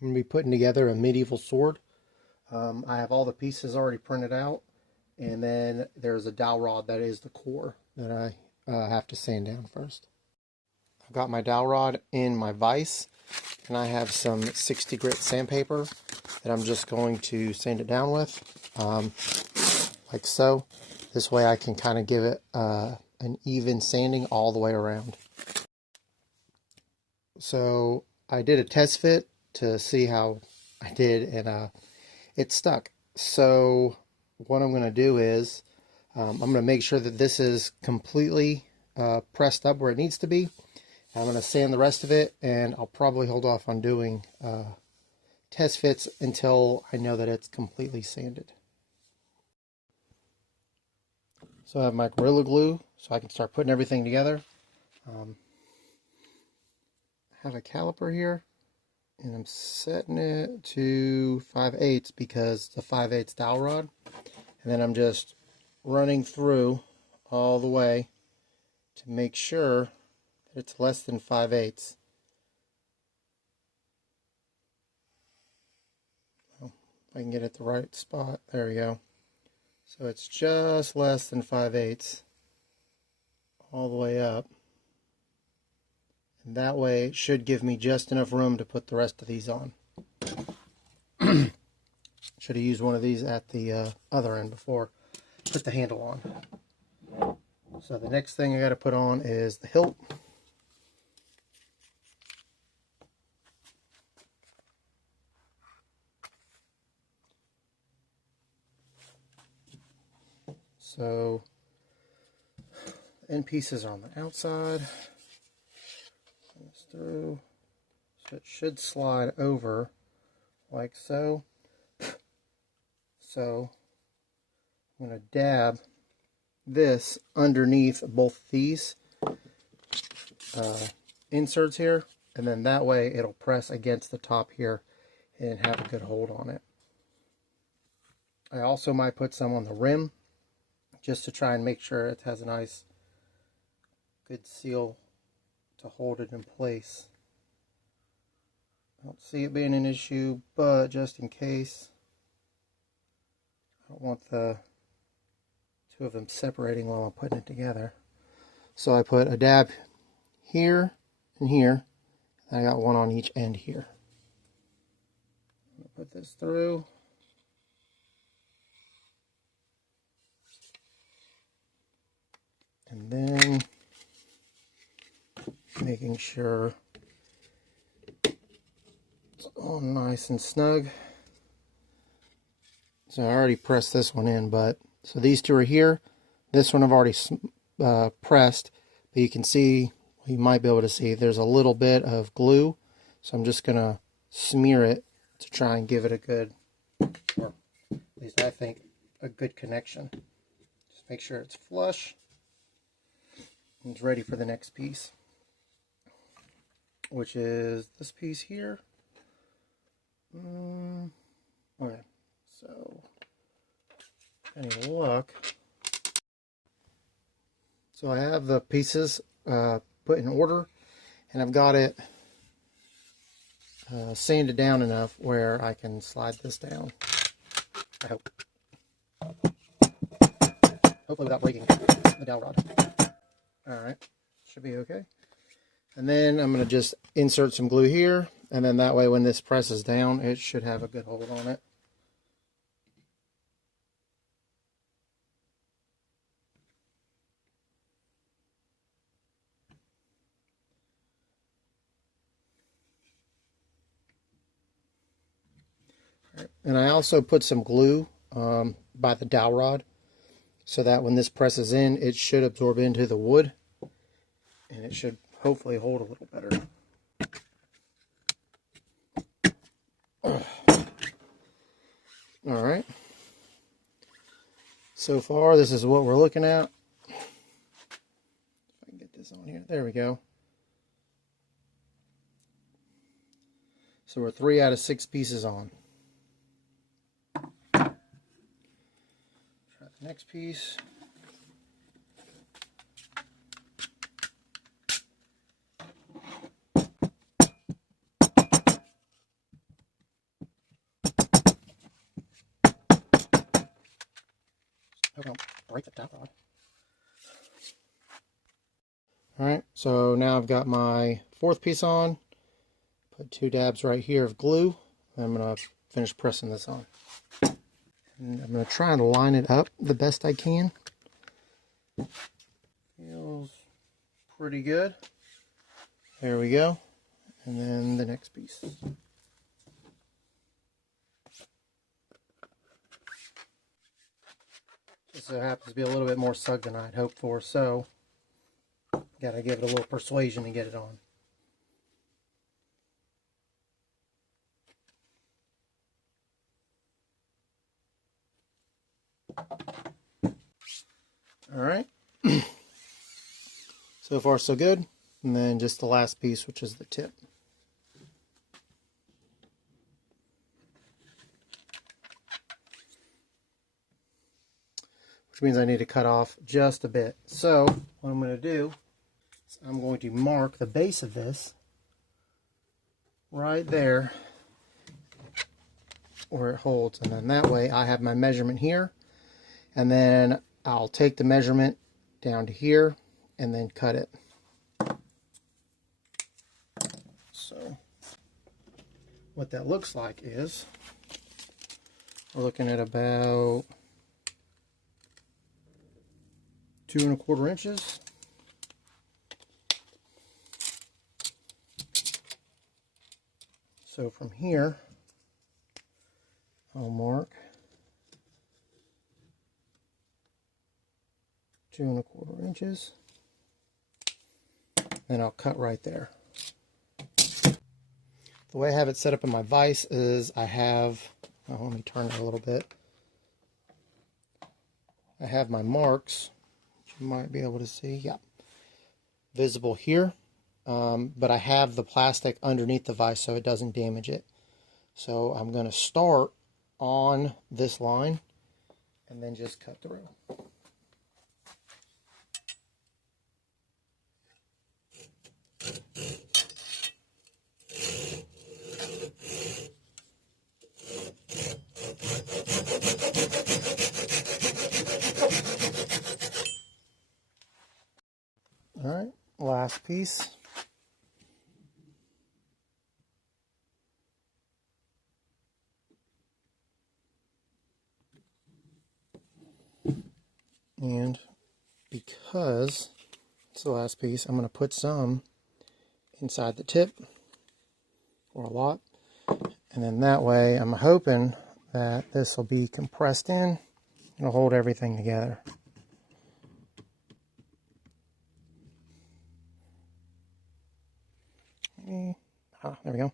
I'm going to be putting together a medieval sword. I have all the pieces already printed out, and then there's a dowel rod that is the core that I have to sand down first. I've got my dowel rod in my vise, and I have some 60 grit sandpaper that I'm just going to sand it down with, like so. This way I can kind of give it an even sanding all the way around. So I did a test fit to see how I did, and it stuck. So what I'm going to do is I'm going to make sure that this is completely pressed up where it needs to be. I'm going to sand the rest of it, and I'll probably hold off on doing test fits until I know that it's completely sanded. So I have my Gorilla Glue so I can start putting everything together. I have a caliper here, and I'm setting it to 5/8 because it's a 5/8 dowel rod. And then I'm just running through all the way to make sure that it's less than 5/8. Well, if I can get it the right spot, there we go. So it's just less than 5/8 all the way up. And that way it should give me just enough room to put the rest of these on. Should have used one of these at the other end before I put the handle on. So the next thing I got to put on is the hilt. So the end pieces are on the outside. This through, so it should slide over like so. So I'm going to dab this underneath both these inserts here, and then that way it'll press against the top here and have a good hold on it. I also might put some on the rim just to try and make sure it has a nice good seal to hold it in place. I don't see it being an issue, but just in case, I don't want the two of them separating while I'm putting it together. So I put a dab here and here, and I got one on each end here. I'm going to put this through. And then making sure it's all nice and snug. So I already pressed this one in, but so these two are here. This one I've already pressed, but you can see, you might be able to see, there's a little bit of glue. So I'm just going to smear it to try and give it a good, or at least I think, a good connection. Just make sure it's flush. And it's ready for the next piece, which is this piece here. Okay, so any luck? So I have the pieces put in order, and I've got it sanded down enough where I can slide this down. I hope. Hopefully without breaking the dowel rod. Alright, should be okay. And then I'm going to just insert some glue here, and then that way when this presses down, it should have a good hold on it. And I also put some glue by the dowel rod so that when this presses in, it should absorb into the wood, and it should hopefully hold a little better. Alright, so far this is what we're looking at. If I can get this on here, there we go. So we're 3 out of 6 pieces on. Try the next piece. So now I've got my fourth piece on. Put 2 dabs right here of glue. I'm going to finish pressing this on. And I'm going to try and line it up the best I can. Feels pretty good. There we go. And then the next piece. Just so happens to be a little bit more snug than I'd hoped for, so gotta give it a little persuasion to get it on. Alright. So far so good. And then just the last piece, which is the tip. Which means I need to cut off just a bit. So what I'm going to do is I'm going to mark the base of this right there where it holds, and then that way I have my measurement here, and then I'll take the measurement down to here and then cut it. So what that looks like is we're looking at about 2 1/4 inches. So from here, I'll mark 2 1/4 inches. Then I'll cut right there. The way I have it set up in my vise is I have, let me turn it a little bit. I have my marks, which you might be able to see, yeah, visible here. But I have the plastic underneath the vise so it doesn't damage it. So I'm going to start on this line and then just cut through. All right, last piece. And because it's the last piece, I'm going to put some inside the tip, or a lot. And then that way, I'm hoping that this will be compressed in. It'll hold everything together. There we go.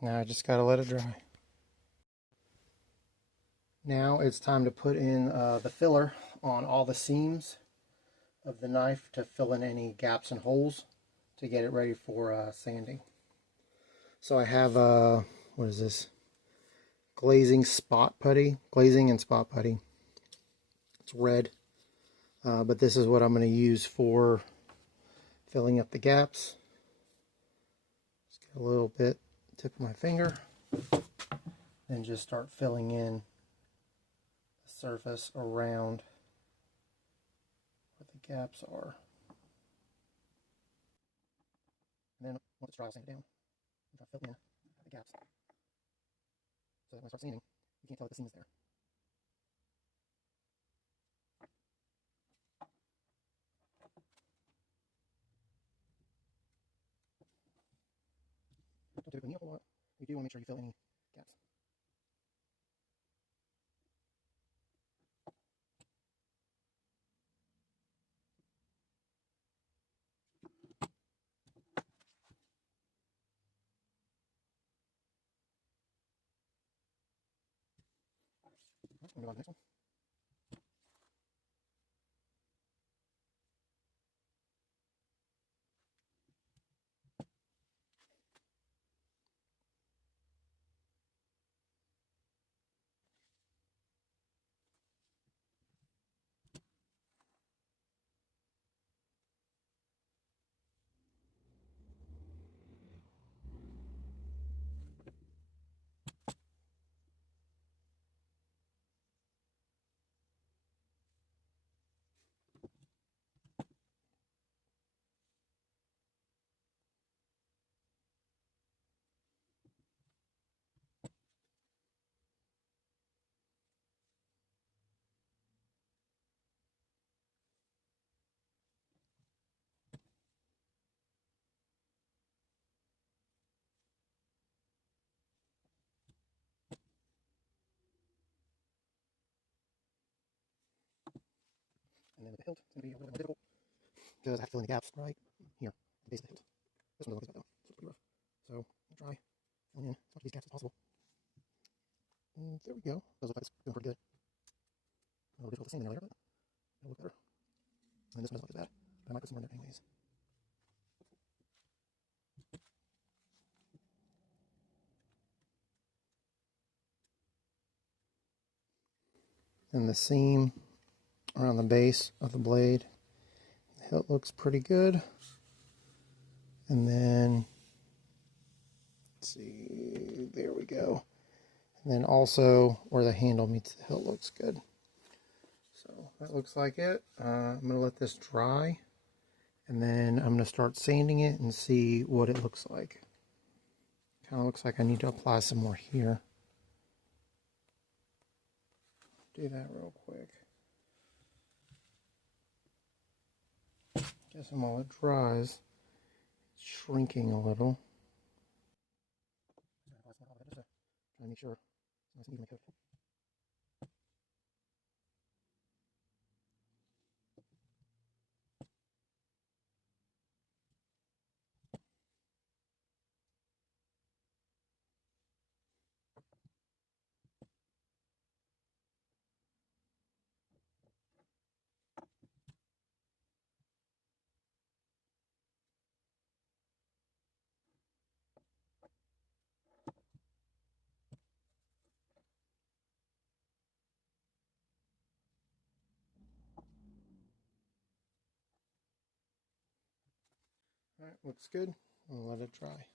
Now I just got to let it dry. Now it's time to put in the filler on all the seams of the knife to fill in any gaps and holes to get it ready for sanding. So I have, what is this? Glazing and spot putty. It's red, but this is what I'm going to use for filling up the gaps. Just get a little bit, tip of my finger, and just start filling in the surface around where the gaps are. And then once it's dry, I'll sand it down and try to fill in the gaps. So that when I start sanding, you can't tell that the seam is there. Don't typically kneel a lot. You do want to make sure you fill any gaps. Right, move on to the next one. And then with the hilt, it's going to be a little bit more difficult because I have to fill in the gaps right here at the base of the hilt. This one doesn't look as bad though. It's pretty rough. So I'll try filling in as much of these gaps as possible. And there we go. Does look like it's doing pretty good. A little difficult to sand in there later, but it'll look better. And this one doesn't look as bad, but I might put some more in there anyways. And the seam around the base of the blade, the hilt looks pretty good. And then, let's see, there we go. And then also where the handle meets the hilt looks good. So that looks like it. I'm going to let this dry. And then I'm going to start sanding it and see what it looks like. Kind of looks like I need to apply some more here. Do that real quick. Guess while it dries, it's shrinking a little. Try to make sure it's nice and evenly coated. Alright, looks good. I'll let it dry.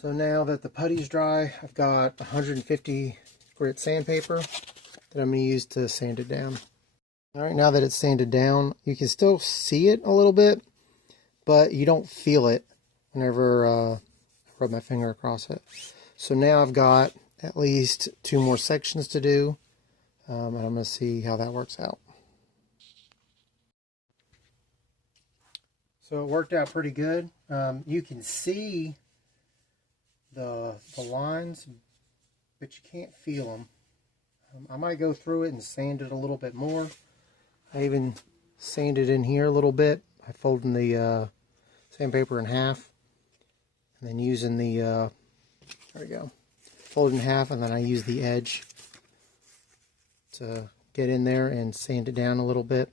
So now that the putty's dry, I've got 150 grit sandpaper that I'm going to use to sand it down. Alright, now that it's sanded down, you can still see it a little bit, but you don't feel it whenever I rub my finger across it. So now I've got at least 2 more sections to do, and I'm going to see how that works out. So it worked out pretty good. You can see the lines, but you can't feel them. I might go through it and sand it a little bit more. I even sanded in here a little bit by folding the sandpaper in half, and then using the, there we go, fold it in half, and then I use the edge to get in there and sand it down a little bit.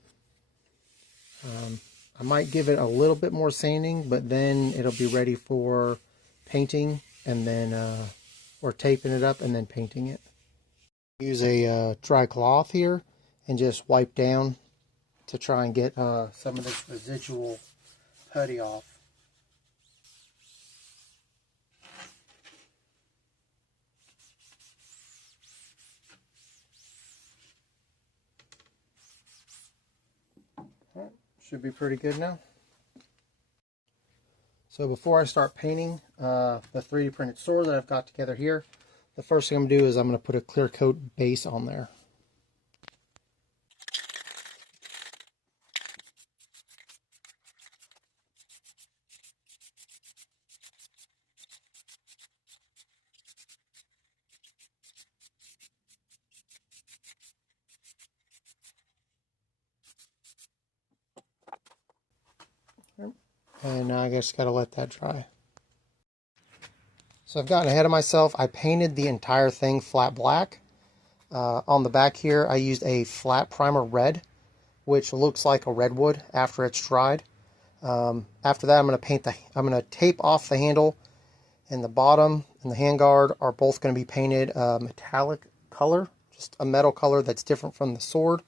I might give it a little bit more sanding, but then it'll be ready for painting, and then or taping it up and then painting it. Use a dry cloth here and just wipe down to try and get some of this residual putty off. Alright, should be pretty good now. So before I start painting the 3D printed sword that I've got together here, the first thing I'm going to do is I'm going to put a clear coat base on there. And now I just got to let that dry. So I've gotten ahead of myself. I painted the entire thing flat black. On the back here, I used a flat primer red, which looks like a redwood after it's dried. After that, I'm going to tape off the handle, and the bottom and the handguard are both going to be painted metallic color, just a metal color that's different from the sword.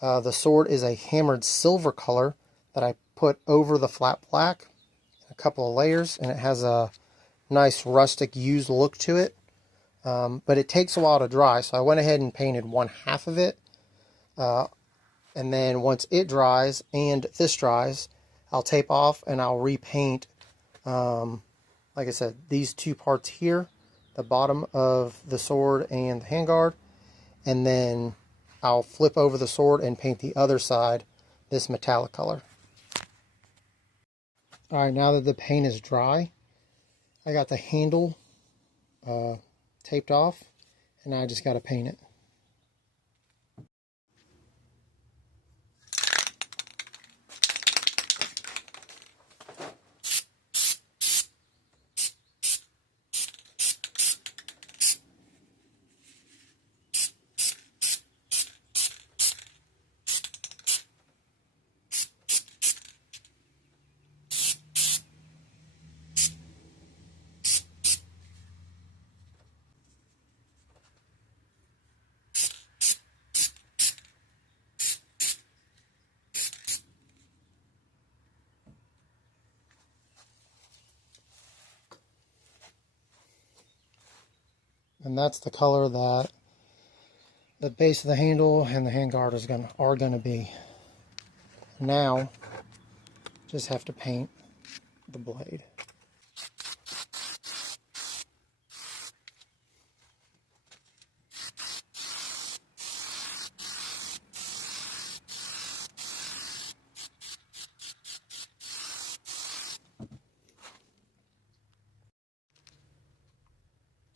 The sword is a hammered silver color that I put over the flat black, a couple of layers, and it has a nice rustic used look to it. But it takes a while to dry, so I went ahead and painted 1/2 of it. And then once it dries and this dries, I'll tape off and I'll repaint, like I said, these 2 parts here, the bottom of the sword and the handguard, and then I'll flip over the sword and paint the other side this metallic color. Alright, now that the paint is dry, I got the handle taped off, and I just got to paint it. And that's the color that the base of the handle and the handguard are gonna be. Now, just have to paint the blade.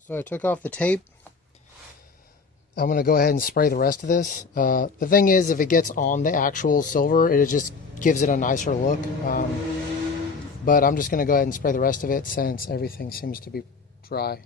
So I took off the tape. I'm going to go ahead and spray the rest of this. The thing is, if it gets on the actual silver, it just gives it a nicer look. But I'm just going to go ahead and spray the rest of it since everything seems to be dry.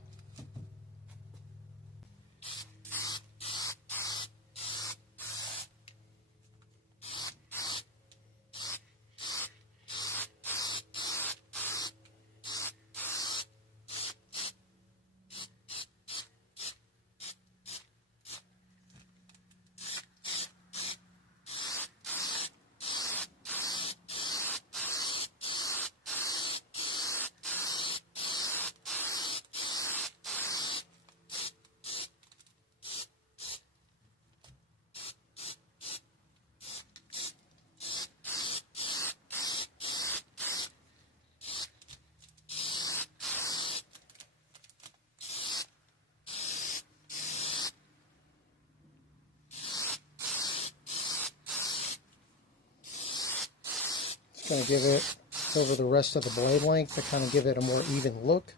Going to give it over the rest of the blade length to kind of give it a more even look,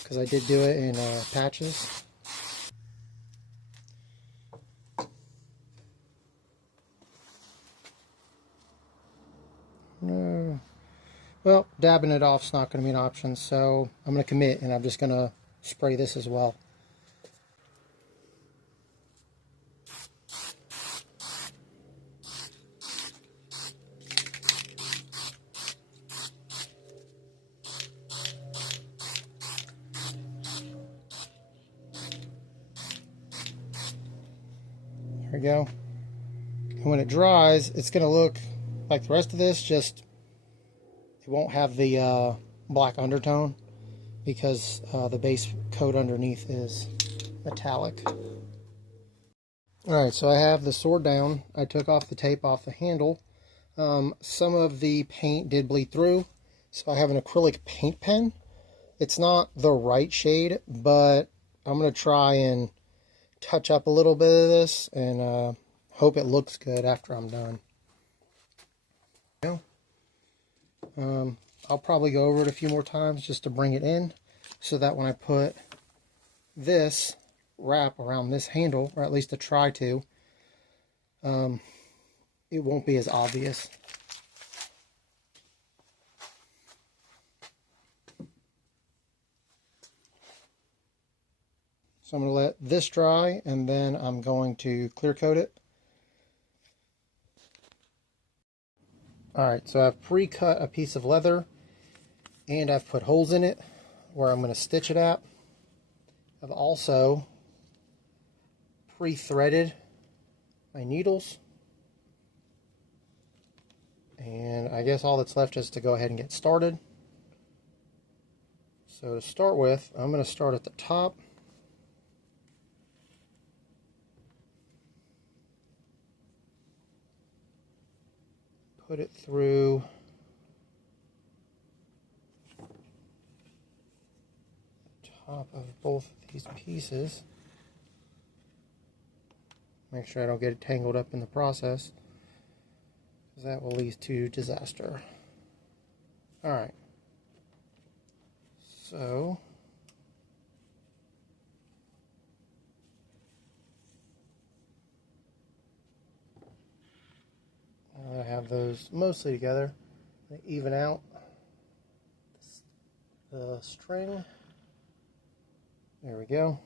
because I did do it in patches. No. Well, dabbing it off is not going to be an option, so I'm going to commit and I'm just going to spray this as well. There we go. And when it dries, it's going to look like the rest of this, just it won't have the black undertone because the base coat underneath is metallic. Alright, so I have the sword down. I took off the tape off the handle. Some of the paint did bleed through, so I have an acrylic paint pen. It's not the right shade, but I'm going to try and touch up a little bit of this and hope it looks good after I'm done. I'll probably go over it a few more times just to bring it in, so that when I put this wrap around this handle, or at least to try to, it won't be as obvious. So I'm going to let this dry, and then I'm going to clear coat it. Alright, so I've pre-cut a piece of leather, and I've put holes in it where I'm going to stitch it at. I've also pre-threaded my needles. And I guess all that's left is to go ahead and get started. So to start with, I'm going to start at the top. Put it through the top of both of these pieces. Make sure I don't get it tangled up in the process, because that will lead to disaster. Alright. So I have those mostly together. They even out the string. There we go.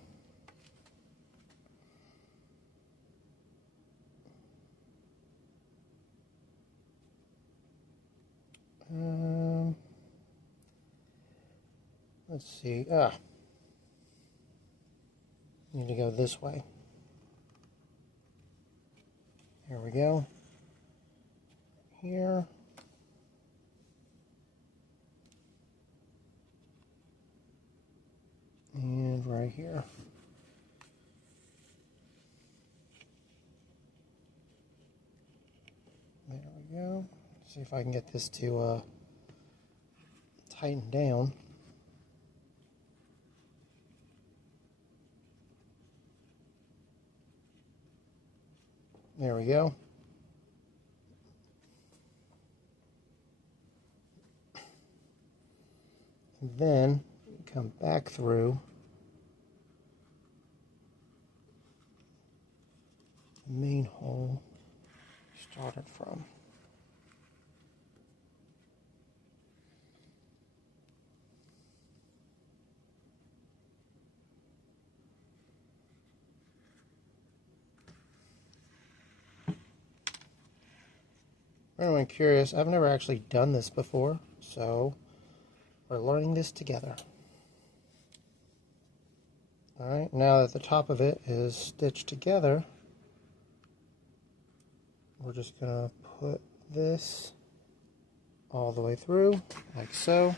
Let's see. Need to go this way. There we go. Here. And right here. See if I can get this to tighten down. There we go. And then come back through the main hole started from. For anyone curious, I've never actually done this before, so we're learning this together. Alright, now that the top of it is stitched together, we're just going to put this all the way through, like so.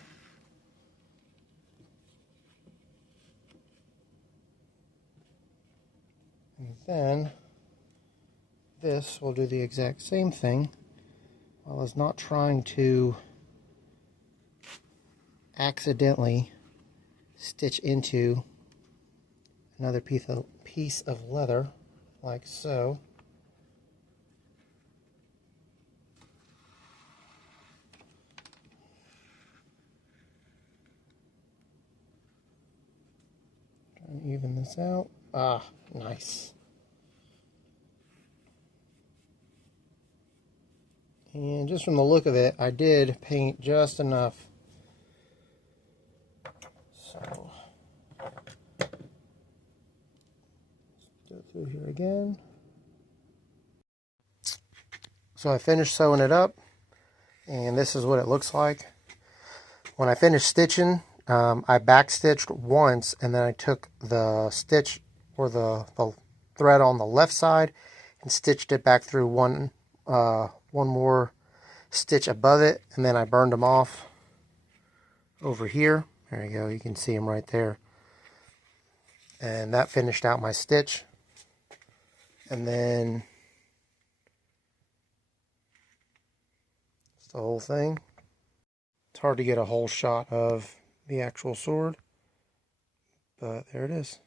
And then this will do the exact same thing. I was not trying to accidentally stitch into another piece of leather, like so. Trying to even this out. Ah, nice. And just from the look of it, I did paint just enough. So, let's go through here again. So I finished sewing it up, and this is what it looks like. When I finished stitching, I back stitched once, and then I took the stitch or the thread on the left side and stitched it back through one more stitch above it, and then I burned them off over here. There you go, you can see them right there. And that finished out my stitch. And then it's the whole thing. It's hard to get a whole shot of the actual sword, but there it is.